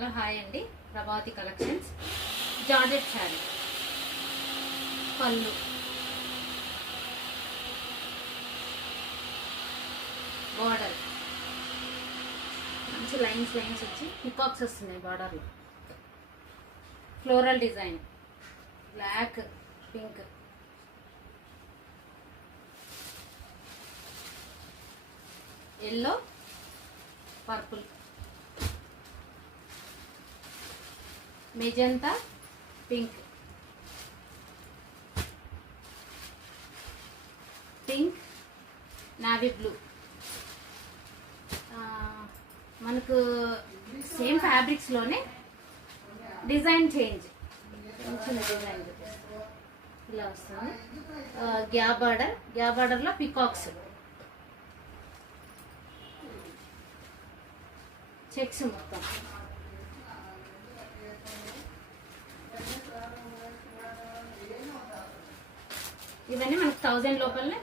Hello hi అండి, Prabhavati collections. Georgette sari, పళ్ళు, బార్డర్ మంచి లైన్స్ వచ్చి పికాక్స్ వస్తున్నాయి బార్డర్లో. Floral design, black, pink, yellow, purple, magenta, pink, navy blue. మనకు సేమ్ ఫ్యాబ్రిక్స్లోనే డిజైన్ చేంజ్, చిన్న డిజైన్ ఇలా వస్తుంది. గ్యాప్ బార్డర్లో పికాక్స్, చెక్స్ మొత్తం. ఇవన్నీ మనకు 1000 లోపలనే